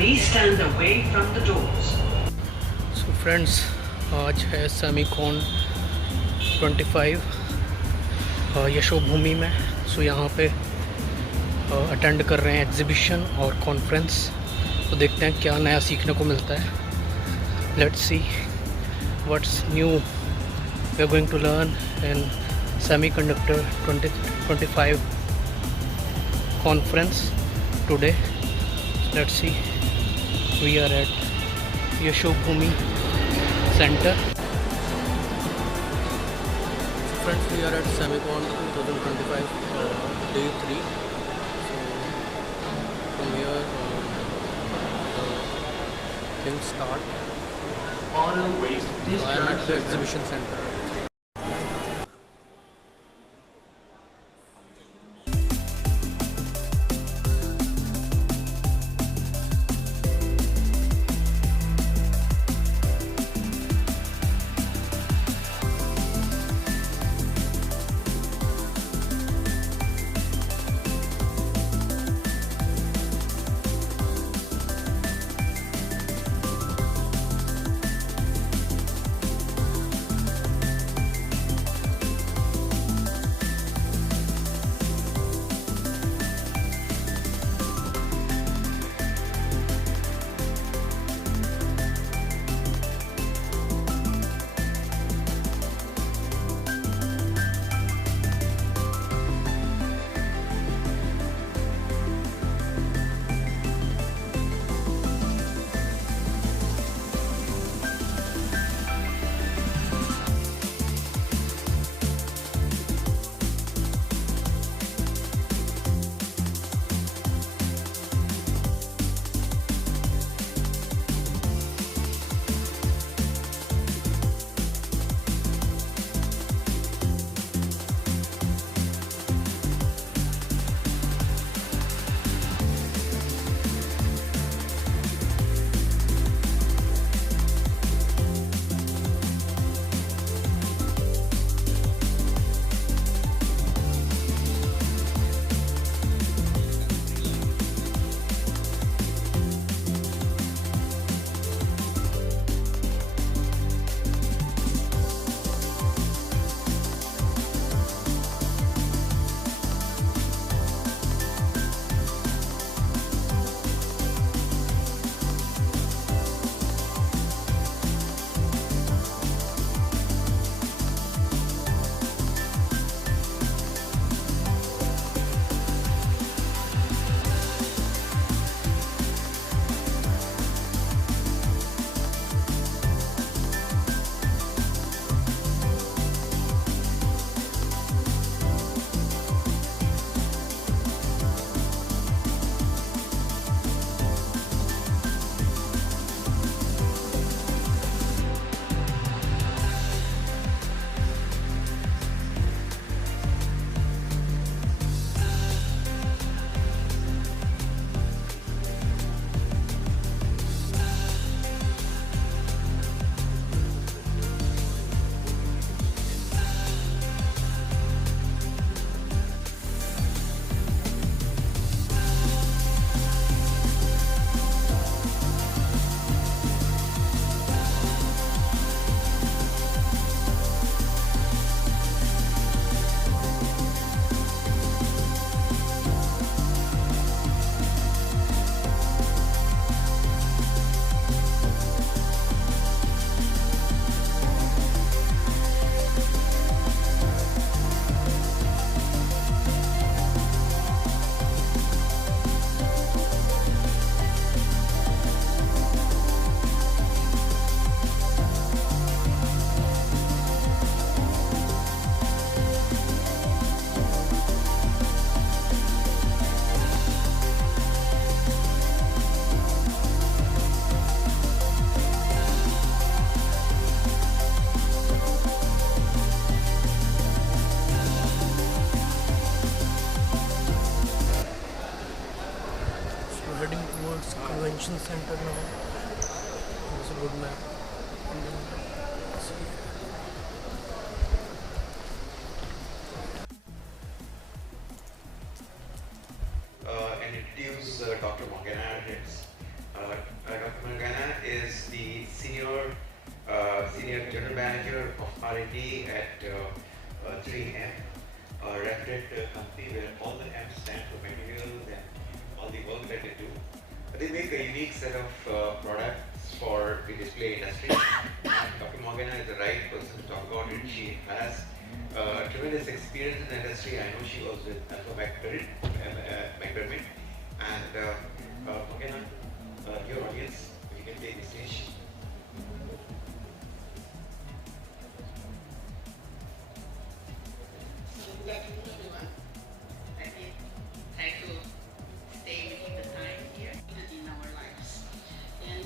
Please stand away from the doors. So friends, आज है Semicon 25 Yashobhoomi में। सो यहाँ पे अटेंड कर रहे हैं एग्जीबिशन और कॉन्फ्रेंस। तो देखते हैं क्या नया सीखने को मिलता है। Let's see what's new we are going to learn in semiconductor 2025 conference today. Let's see, we are at Yashobhoomi Center. Friends, we are at Semicon 2025 day 3. So from here the things start. Auto waste So I am at the discharge exhibition center. convention center now. There's a good map. And then see. And introduce Dr. Morgana Hicks. Dr. Mangana is the senior general manager of R&D at 3M, a reputed company where all the M stand for materials and all the work that they do. They make a unique set of products for the display industry. Dr. Morgana is the right person to talk about it. She has tremendous experience in the industry. I know she was with Alpha McDermott. And Morgana, your audience, you can take the stage. Good afternoon, everyone. I think try to stay within the time here in our lives. And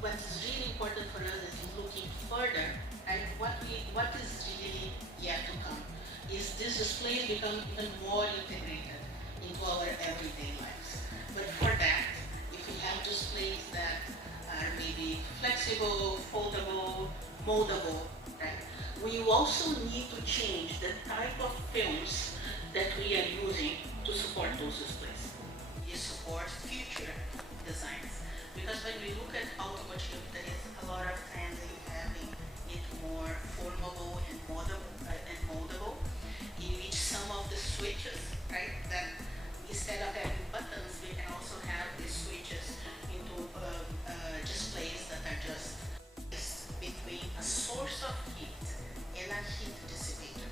what's really important for us is looking further at what is really yet to come. Is this display become even more integrated into our everyday lives? But for that, if we have displays that are maybe flexible, foldable, moldable, right? We also need to change the type of films that we are using to support those displays. It supports future designs. Because when we look at automotive, there is a lot of trends in having it more formable and moldable, in which some of the switches, right, that instead of having buttons, we can also have these switches into displays that are just between a source of heat and a heat dissipator.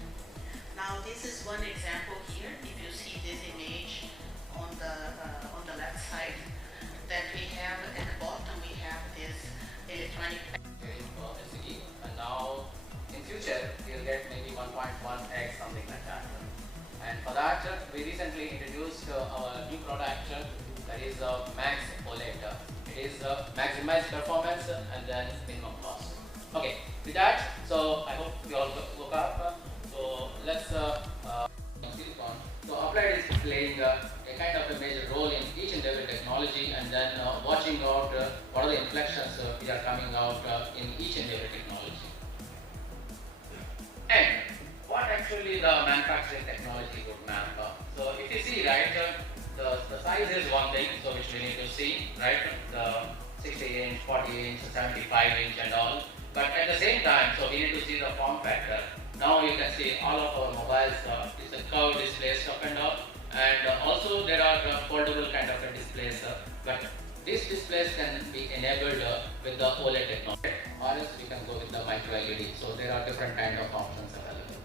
Now this is one example here. If you see this image on the left side, that we have at the bottom, we have this electronic LCD, and now in future we'll get maybe 1.1x, something like that. And for that, we recently introduced our new product, that is Max OLED. It is maximized performance and then minimum cost. Okay, with that, so I hope you all woke up. So let's silicon. So Applied is playing a kind of a major role in each and every technology, and then watching out what are the inflections which are coming out in each and every technology. And what actually the manufacturing technology would map. So if you see, right, the size is one thing, so which we need to see, right, the 60 inch, 40 inch, 75 inch and all. But at the same time, so we need to see the form factor. Now you can see all of our mobiles, it's a curved display stuff and all. And also there are foldable kind of a displays. But these displays can be enabled with the OLED technology, or else we can go with the micro LED. So there are different kind of options available.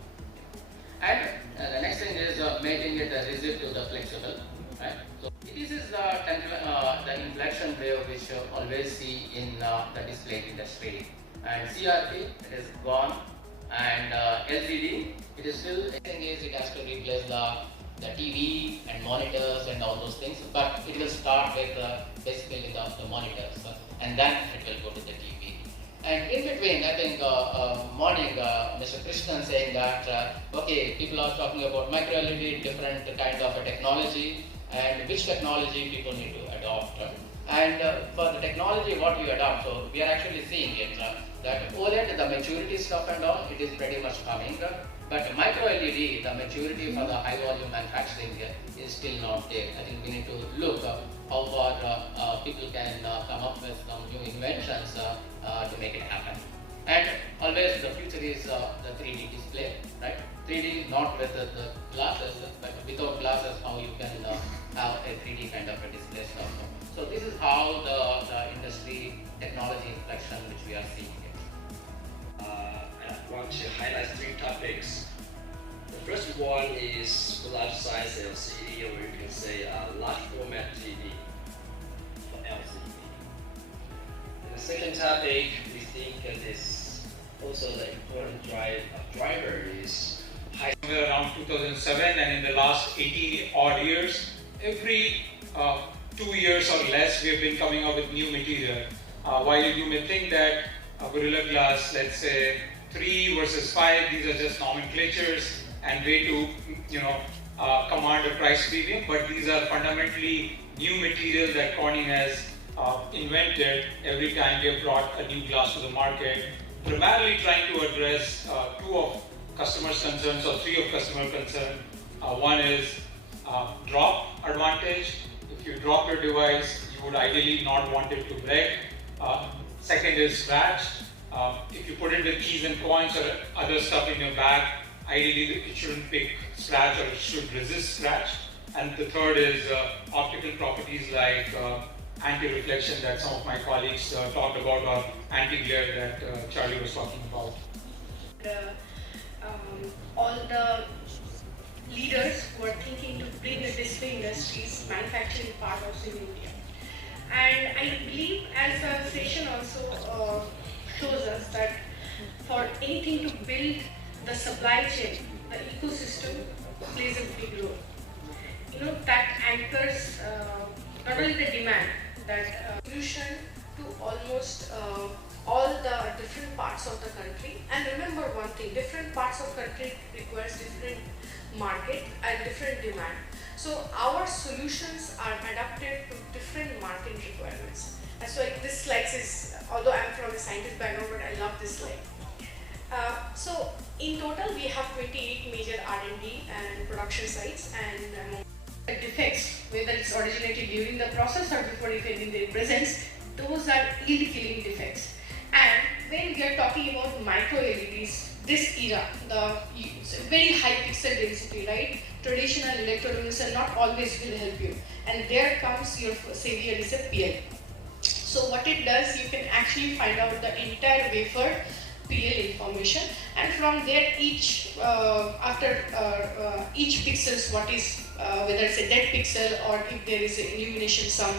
And the next thing is making it rigid to the flexible. Right? So this is the inflection wave which you always see in the display industry. And CRT, it is gone, and LCD, it is still, the thing is it has to replace the TV and monitors and all those things, but it will start with basically the monitors, and then it will go to the TV. And in between, I think morning Mr. Krishnan saying that okay, people are talking about micro LED, different kind of a technology, and which technology people need to adopt. And for the technology what we adopt, so we are actually seeing it, that OLED, the maturity stuff and all, it is pretty much coming. But micro LED, the maturity for the high volume manufacturing is still not there. I think we need to look how far people can come up with some new inventions to make it happen. And always the future is the 3D display, right? 3D not with the glasses, but without glasses, how you can have a 3D kind of a display stuff. So this is how the industry technology inflection which we are seeing it. I want to highlight 3 topics. The first one is large size LCD, or you can say large format TV for LCD. And the second topic we think is also the important driver is high. Around 2007, and in the last 18 odd years, every 2 years or less, we have been coming up with new material. While you may think that Gorilla Glass, let's say 3 versus 5, these are just nomenclatures and way to command a price premium, but these are fundamentally new material that Corning has invented every time we have brought a new glass to the market, primarily trying to address 2 of customers' concerns or 3 of customer concern. One is drop advantage. If you drop your device, you you would ideally not want it to break. Second is scratch. If you put it with keys and coins or other stuff in your bag, ideally it shouldn't pick scratch or it should resist scratch. And the third is optical properties like anti-reflection that some of my colleagues talked about, or anti-glare that Charlie was talking about. All the leaders who are thinking to bring the display industry's manufacturing part also in India. And I believe, as the session also shows us, that for anything to build the supply chain, the ecosystem plays a big role. You know, that anchors not only the demand, that solution to almost all the different parts of the country. And remember one thing, different parts of country requires different market and different demand. So our solutions are adapted to different market requirements. And so this slide is, although I'm from a scientist background, but I love this slide. So in total, we have 28 major R&D and production sites, and defects, whether it's originated during the process or before it presents, those are yield killing defects. And when we are talking about micro LEDs, this era, the very high pixel density, right? Traditional electroluminescence not always will help you. And there comes your savior is a PL. So what it does, you can actually find out the entire wafer PL information, and from there each each pixels, what is whether it's a dead pixel or if there is illumination, some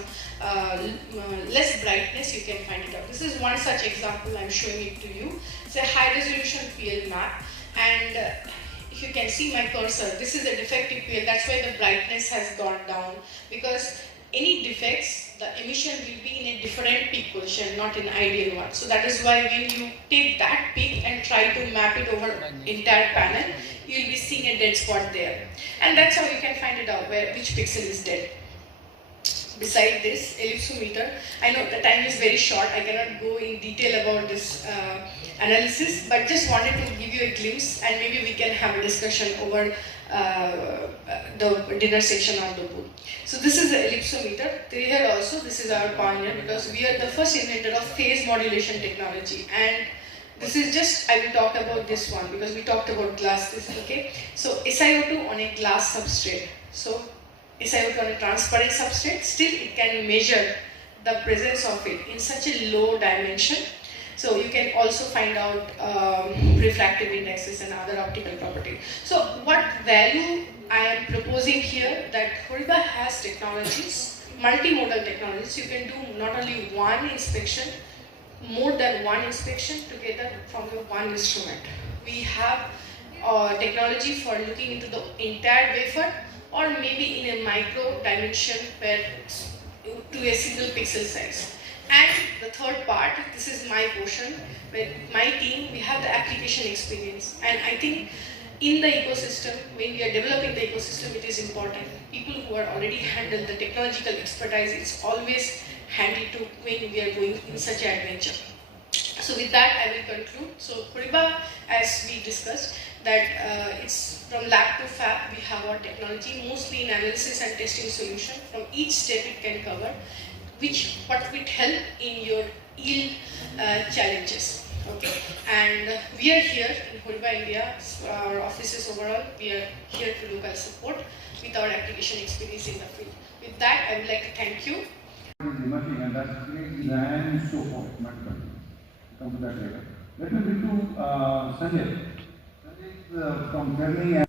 less brightness, you can find it out. This is one such example I'm showing it to you. It's a high resolution PL map, and if you can see my cursor, this is a defective PL. That's why the brightness has gone down, because any defects, the emission will be in a different peak position, not in ideal one. So that is why when you take that peak and try to map it over entire panel, you will be seeing a dead spot there. And that's how you can find it out, which pixel is dead. Beside this ellipsometer, I know the time is very short, I cannot go in detail about this analysis, but just wanted to give you a glimpse, and maybe we can have a discussion over the dinner section of the booth. So this is the ellipsometer. Here also, this is our pioneer, because we are the first inventor of phase modulation technology. And this is just, I will talk about this one because we talked about glass, okay? So SiO2 on a glass substrate. So SiO2 on a transparent substrate, still it can measure the presence of it in such a low dimension. So you can also find out refractive indexes and other optical properties. So what value I am proposing here, that HORIBA has technologies, multimodal technologies. You can do not only one inspection, more than one inspection together from your one instrument. We have technology for looking into the entire wafer, or maybe in a micro dimension where to a single pixel size. And the third part, this is my portion, where my team, we have the application experience. And I think in the ecosystem, when we are developing the ecosystem, it is important. People who are already handled the technological expertise, it's always handy to when we are going in such an adventure. So with that, I will conclude. So HORIBA, as we discussed, that it's from lab to fab, we have our technology, mostly in analysis and testing solution. From each step it can cover, what will help in your yield challenges. Okay, and we are here in HORIBA India, our offices overall, we are here to local support with our application experience in the field. With that, I would like to thank you. Emerging, and that's great design and so forth. Come to that later. Let me bring to Sanjay. Sanjay is from Kerala.